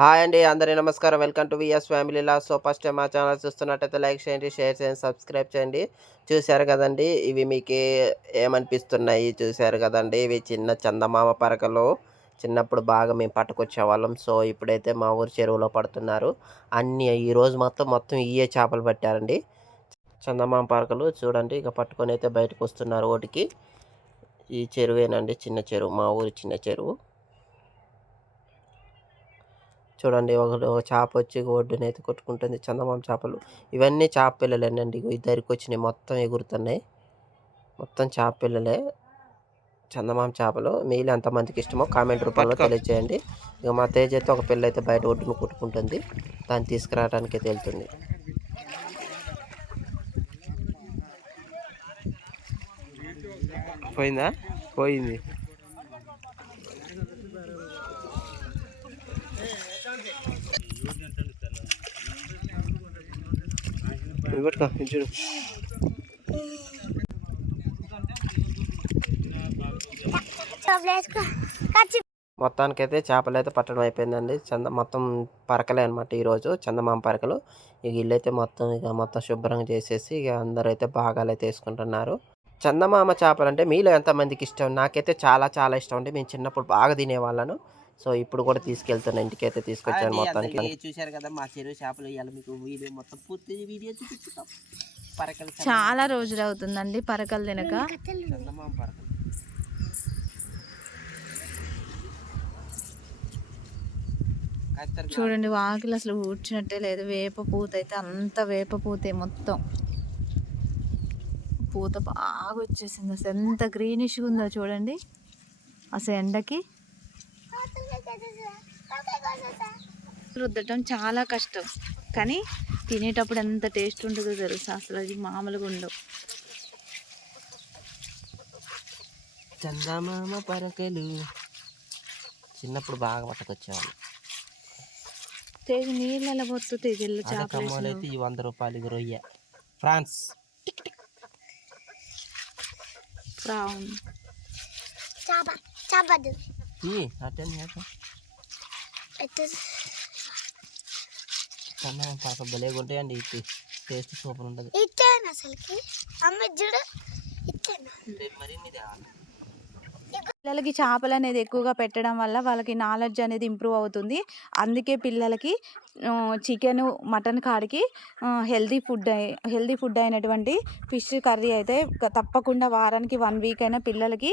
Hi అండి, అందరి నమస్కారం. వెల్కమ్ టు విఎస్ ఫ్యామిలీలా. సో ఫస్ట్ టైం మా ఛానల్ చూస్తున్నట్టయితే లైక్ చేయండి, షేర్ చేయండి, సబ్స్క్రైబ్ చేయండి. చూశారు కదండి, ఇవి మీకు ఏమనిపిస్తున్నాయి? చూశారు కదండి, ఇవి చిన్న చందమామ పరకలు. చిన్నప్పుడు బాగా మేము పట్టుకొచ్చేవాళ్ళం. సో ఇప్పుడైతే మా ఊరు చెరువులో పడుతున్నారు. ఈరోజు మొత్తం ఇయే చేపలు పట్టారండి. చందమామ పరకలు చూడండి, ఇక పట్టుకొని అయితే బయటకు వస్తున్నారు ఓటికి. ఈ చెరువేనండి, చిన్న చెరువు, మా ఊరి చిన్న చెరువు. చూడండి, ఒక చేప వచ్చి ఒడ్డునైతే కొట్టుకుంటుంది. చందమామ చేపలు ఇవన్నీ చేప పిల్లలేనండి. ఇద్దరికి వచ్చినాయి, మొత్తం ఎగురుతున్నాయి. మొత్తం చేప పిల్లలే, చందమామ చేపలు. మీలో ఎంతమందికి ఇష్టమో కామెంట్ రూపంలో తెలియజేయండి. ఇక మా తేజ్ అయితే ఒక పిల్ల అయితే బయట ఒడ్డును కొట్టుకుంటుంది, దాన్ని తీసుకురావడానికి అయితే వెళ్తుంది. పోయిందా? పోయింది. చూడు, మొత్తానికైతే చేపలు అయితే పట్టడం అయిపోయిందండి. మొత్తం పరకలే అనమాట ఈరోజు, చందమామ పరకలు. ఇక ఇల్లైతే మొత్తం శుభ్రంగా చేసేసి ఇక అందరూ అయితే భాగాలు అయితే వేసుకుంటున్నారు. చందమామ చేపలు అంటే మీలో ఎంతమందికి ఇష్టం? నాకైతే చాలా చాలా ఇష్టం అండి. మేము చిన్నప్పుడు బాగా తినేవాళ్ళను. సో ఇప్పుడు కూడా తీసుకెళ్తున్నా, ఇంటికి అయితే తీసుకొచ్చాను. మొత్తానికి చూశారు కదా మా చెరువు చేపలు. ఇవాళ మీకు వీడియో మొత్తం పూర్తి వీడియో చూపిస్తాం. పరకలు చాలా రోజులు అవుతుందండి పరకలు తినక. చందమామ పరకలు చూడండి, వాకిలు అసలు ఊడ్చినట్టే లేదు. వేప పూత అయితే అంత వేప పూతే, మొత్తం పూత బాగా వచ్చేసింది. అసలు ఎంత గ్రీనిష్గా ఉందో చూడండి. అసలు ఎండకి రుద్దటం చాలా కష్టం, కానీ తినేటప్పుడు ఎంత టేస్ట్ ఉంటుందో తెలుసా. అసలు అది మామూలుగా ఉండవు. చందమామ పరకలు చిన్నప్పుడు బాగా పట్టుకొచ్చేవాళ్ళు. తేగ నీళ్ళ పొత్తు తెగిళ్ళు చేపలు అయితే ఈ 100 రూపాయలు. ఇది రొయ్య ఫ్రాన్స్ ప్రాన్ చందమామ పరకలు భలేగా ఉంటాయండి. టేస్ట్ సూపర్ ఉంటుంది. మరిన్ని తేవాలి. పిల్లలకి చేపలు అనేది ఎక్కువగా పెట్టడం వల్ల వాళ్ళకి నాలెడ్జ్ అనేది ఇంప్రూవ్ అవుతుంది. అందుకే పిల్లలకి చికెన్, మటన్ కాడికి హెల్దీ ఫుడ్ అయినటువంటి ఫిష్ కర్రీ అయితే తప్పకుండా వారానికి 1 వీక్ అయినా పిల్లలకి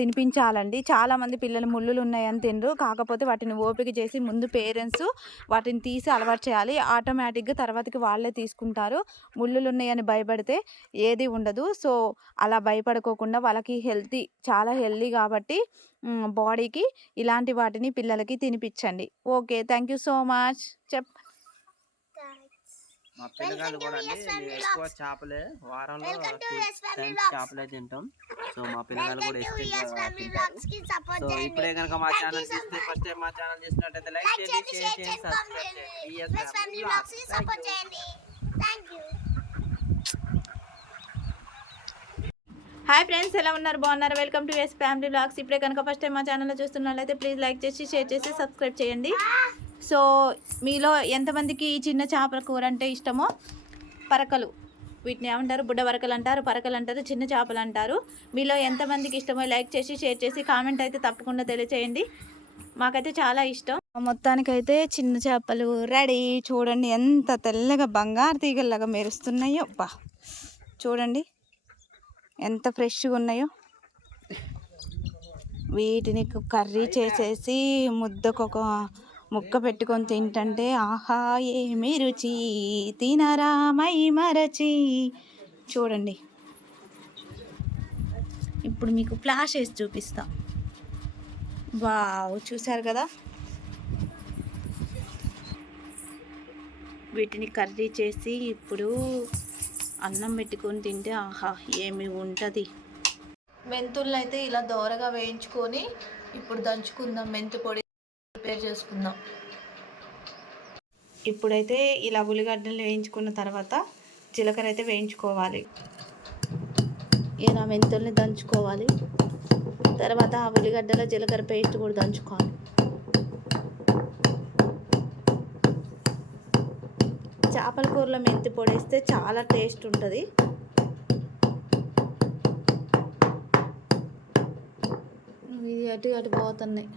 తినిపించాలండి. చాలామంది పిల్లలు ముళ్ళులు ఉన్నాయని తినరు. కాకపోతే వాటిని ఓపిక చేసి ముందు పేరెంట్స్ వాటిని తీసి అలవాటు చేయాలి. ఆటోమేటిక్గా తర్వాతకి వాళ్ళే తీసుకుంటారు. ముళ్ళులు ఉన్నాయని భయపడితే ఏది ఉండదు. సో అలా భయపడుకోకుండా వాళ్ళకి చాలా హెల్దీ కాబట్టి బాడీకి ఇలాంటి వాటిని పిల్లలకి తినిపించండి. Okay, thank you so much. మా పిల్లగాళ్ళు కూడా అండి ఎక్కువ చేపలే, వారంలో 2 times చేపలే తింటాం. సో మా పిల్లగాళ్ళు కూడా ఇష్టంగా తింటారు. సో ఇప్పుడే కనుక మా ఛానల్ చూస్తే ఫస్ట్ టైం మా ఛానల్ చూసినట్టయితే లైక్ చేయండి, షేర్ చేయండి, సబ్స్క్రైబ్ చేయండి. హాయ్ ఫ్రెండ్స్, ఎలా ఉన్నారు? బాగున్నారు? Welcome to S family blogs. ఇప్పుడే కనుక ఫస్ట్ టైం మా ఛానల్లో చూస్తున్నట్లయితే ప్లీజ్ లైక్ చేసి, షేర్ చేసి, సబ్స్క్రైబ్ చేయండి. సో మీలో ఎంతమందికి ఈ చిన్న చేపల కూర అంటే ఇష్టమో? పరకలు, వీటిని ఏమంటారు? బుడ్డ వరకలు అంటారు, పరకలు అంటారు, చిన్న చేపలు అంటారు. మీలో ఎంతమందికి ఇష్టమో లైక్ చేసి, షేర్ చేసి, కామెంట్ అయితే తప్పకుండా తెలియచేయండి. మాకైతే చాలా ఇష్టం. మొత్తానికైతే చిన్న చేపలు రెడీ. చూడండి ఎంత తెల్లగా బంగారు తీగల్లాగా మెరుస్తున్నాయో. బా చూడండి ఎంత ఫ్రెష్గా ఉన్నాయో. వీటిని కర్రీ చేసేసి ముద్దకొక ముక్క పెట్టుకొని తింటుంటే ఆహా ఏమి రుచి, తినరా మై మరచి. చూడండి, ఇప్పుడు మీకు ఫ్లాష్ వేసి చూపిస్తా. వావ్, చూసారు కదా? వీటిని కర్రీ చేసి ఇప్పుడు అన్నం పెట్టుకొని తింటే ఆహా ఏమి ఉంటుంది. మెంతులను అయితే ఇలా దోరగా వేయించుకొని ఇప్పుడు దంచుకుందాం. మెంతు పొడి ప్రిపేర్ చేసుకుందాం. ఇప్పుడైతే ఇలా ఉల్లిగడ్డలు వేయించుకున్న తర్వాత జీలకర్ర అయితే వేయించుకోవాలి. ఇలా మెంతుల్ని దంచుకోవాలి. తర్వాత ఆ ఉల్లిగడ్డల జీలకర్ర పేస్ట్ కూడా దంచుకోవాలి. చేపల కూరలో మెంతి పొడి వేస్తే చాలా టేస్ట్ ఉంటుంది. ఇది అటు అటు పోతున్నాయి.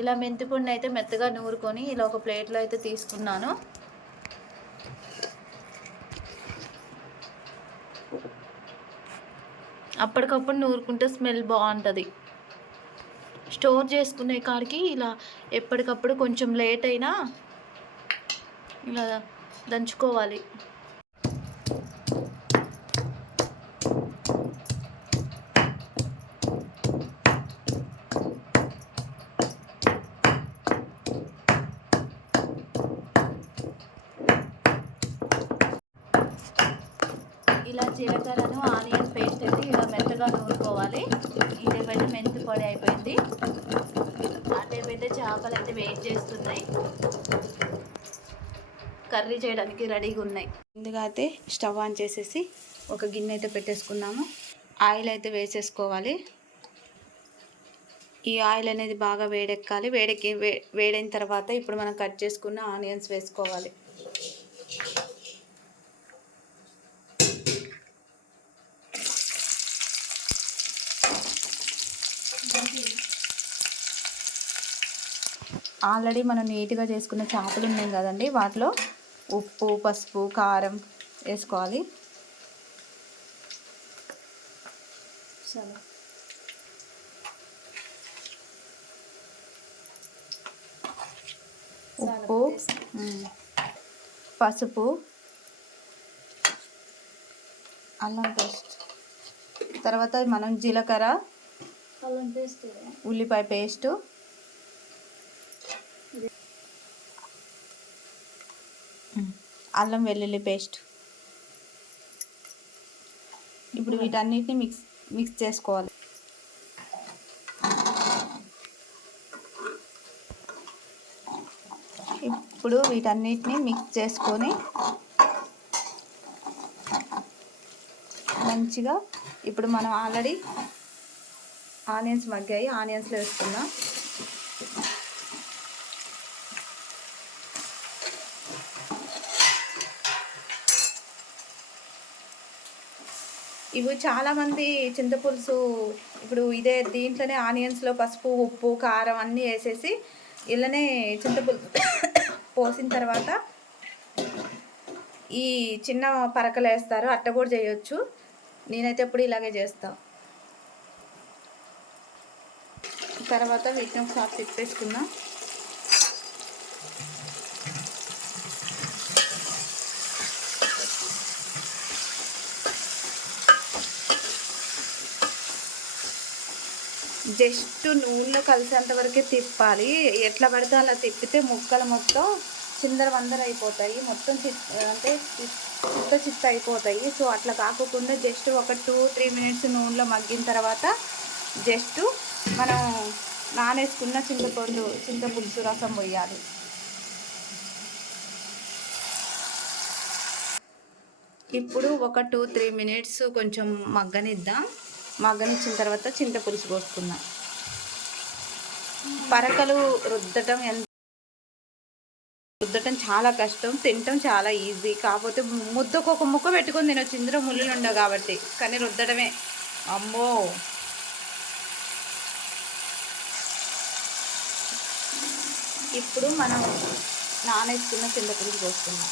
ఇలా మెంతి పొడిని అయితే మెత్తగా నూరుకొని ఇలా ఒక ప్లేట్లో అయితే తీసుకున్నాను. అప్పటికప్పుడు నూరుకుంటే స్మెల్ బాగుంటుంది. స్టోర్ చేసుకునే కాడికి ఇలా ఎప్పటికప్పుడు కొంచెం లేట్ అయినా ఇలా దంచుకోవాలి. ఇలా జీలకర్రను ఆనియన్ పేస్ట్ అయితే ఇలా మెత్తగా నూరుకోవాలి. ఇదేమైతే మెంతి పొడి అయిపోయింది. అదేమైతే చేపలు అయితే వెయిట్ చేస్తున్నాయి, కర్రీ చేయడానికి రెడీగా ఉన్నాయి. ముందుగా అయితే స్టవ్ ఆన్ చేసేసి ఒక గిన్నె అయితే పెట్టేసుకున్నాము. ఆయిల్ అయితే వేసేసుకోవాలి. ఈ ఆయిల్ అనేది బాగా వేడెక్కాలి. వేడైన తర్వాత ఇప్పుడు మనం కట్ చేసుకున్న ఆనియన్స్ వేసుకోవాలి. ఆల్రెడీ మనం నీట్గా చేసుకున్న చేపలు ఉన్నాయి కదండి, వాటిలో ఉప్పు, పసుపు, కారం వేసుకోవాలి. ఉప్పు, పసుపు, అల్లం పేస్ట్, తర్వాత మనం జీలకర్ర, ఉల్లిపాయ పేస్టు, అల్లం వెల్లుల్లి పేస్ట్. ఇప్పుడు వీటన్నిటిని మిక్స్ చేసుకోవాలి. ఇప్పుడు వీటన్నిటిని మిక్స్ చేసుకొని మంచిగా ఇప్పుడు మనం ఆల్రెడీ ఆనియన్స్ మగ్గాయి, ఆనియన్స్లో వేసుకుందాం. ఇవి చాలామంది చింతపులుసు ఇప్పుడు ఇదే దీంట్లోనే ఆనియన్స్లో పసుపు, ఉప్పు, కారం అన్నీ వేసేసి ఇలానే చింతపులుసు పోసిన తర్వాత ఈ చిన్న పరకలు వేస్తారు. అట్ట కూడా చేయొచ్చు. నేనైతే ఎప్పుడు ఇలాగే చేస్తాను. తర్వాత వీటిని ఒకసారి తిప్పేసుకుందాం. జస్ట్ నూనెలో కలిసేంత వరకే తిప్పాలి. ఎట్లా పడితే అలా తిప్పితే ముక్కలు మొత్తం చిందరవందర అయిపోతాయి, మొత్తం అంటే చిత్త అయిపోతాయి. సో అట్లా కాకుండా జస్ట్ ఒక 2-3 మినిట్స్ నూనెలో మగ్గిన తర్వాత జస్ట్ మనం నానేసుకున్న చింతపులుసు రసం పోయాలి. ఇప్పుడు ఒక 2-3 మినిట్స్ కొంచెం మగ్గనిద్దాం. మగ్గనిచ్చిన తర్వాత చింతపులుసు పోసుకుందాం. పరకలు రుద్దటం చాలా కష్టం, తినటం చాలా ఈజీ. కాకపోతే ముద్దకు ఒక ముక్క పెట్టుకొని తినొచ్చు, ఇందులో ముళ్ళులు ఉండవు కాబట్టి. కానీ రుద్దడమే అమ్మో. ఇప్పుడు మనం నానేసుకున్న చింతపులుసు పోసుకుందాం.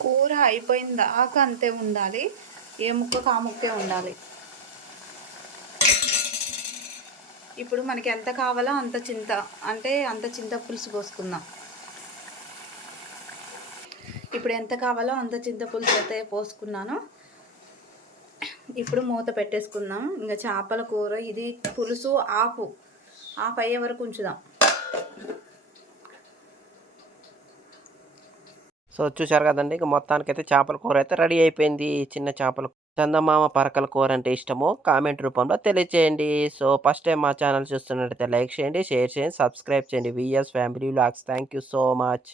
కూర అయిపోయిన దాకా అంతే ఉండాలి, ఏ ముక్కకు ఆ ముక్కే ఉండాలి. ఇప్పుడు మనకి ఎంత కావాలో అంత చింతపులుసు పోసుకుందాం. ఇప్పుడు ఎంత కావాలో అంత చింతపులుసు అయితే పోసుకున్నాను. ఇప్పుడు మూత పెట్టేసుకుందాం. ఇంకా చేపల కూర ఇది పులుసు ఆఫ్ అయ్యే వరకు ఉంచుదాం. సో, చూసారు కదండీ! ఇక మొత్తానికైతే చేపల కూరైతే రెడీ అయిపోయింది. చిన్న చేపల చందమామ పరకల కూరంటే ఇష్టమో కామెంట్ రూపంలో తెలియజేయండి. సో, ఫస్ట్ టైమ్ మా ఛానల్ చూస్తున్నట్టయితే లైక్ చేయండి, షేర్ చేయండి, సబ్స్క్రైబ్ చేయండి. VS family vlogs. Thank you so much.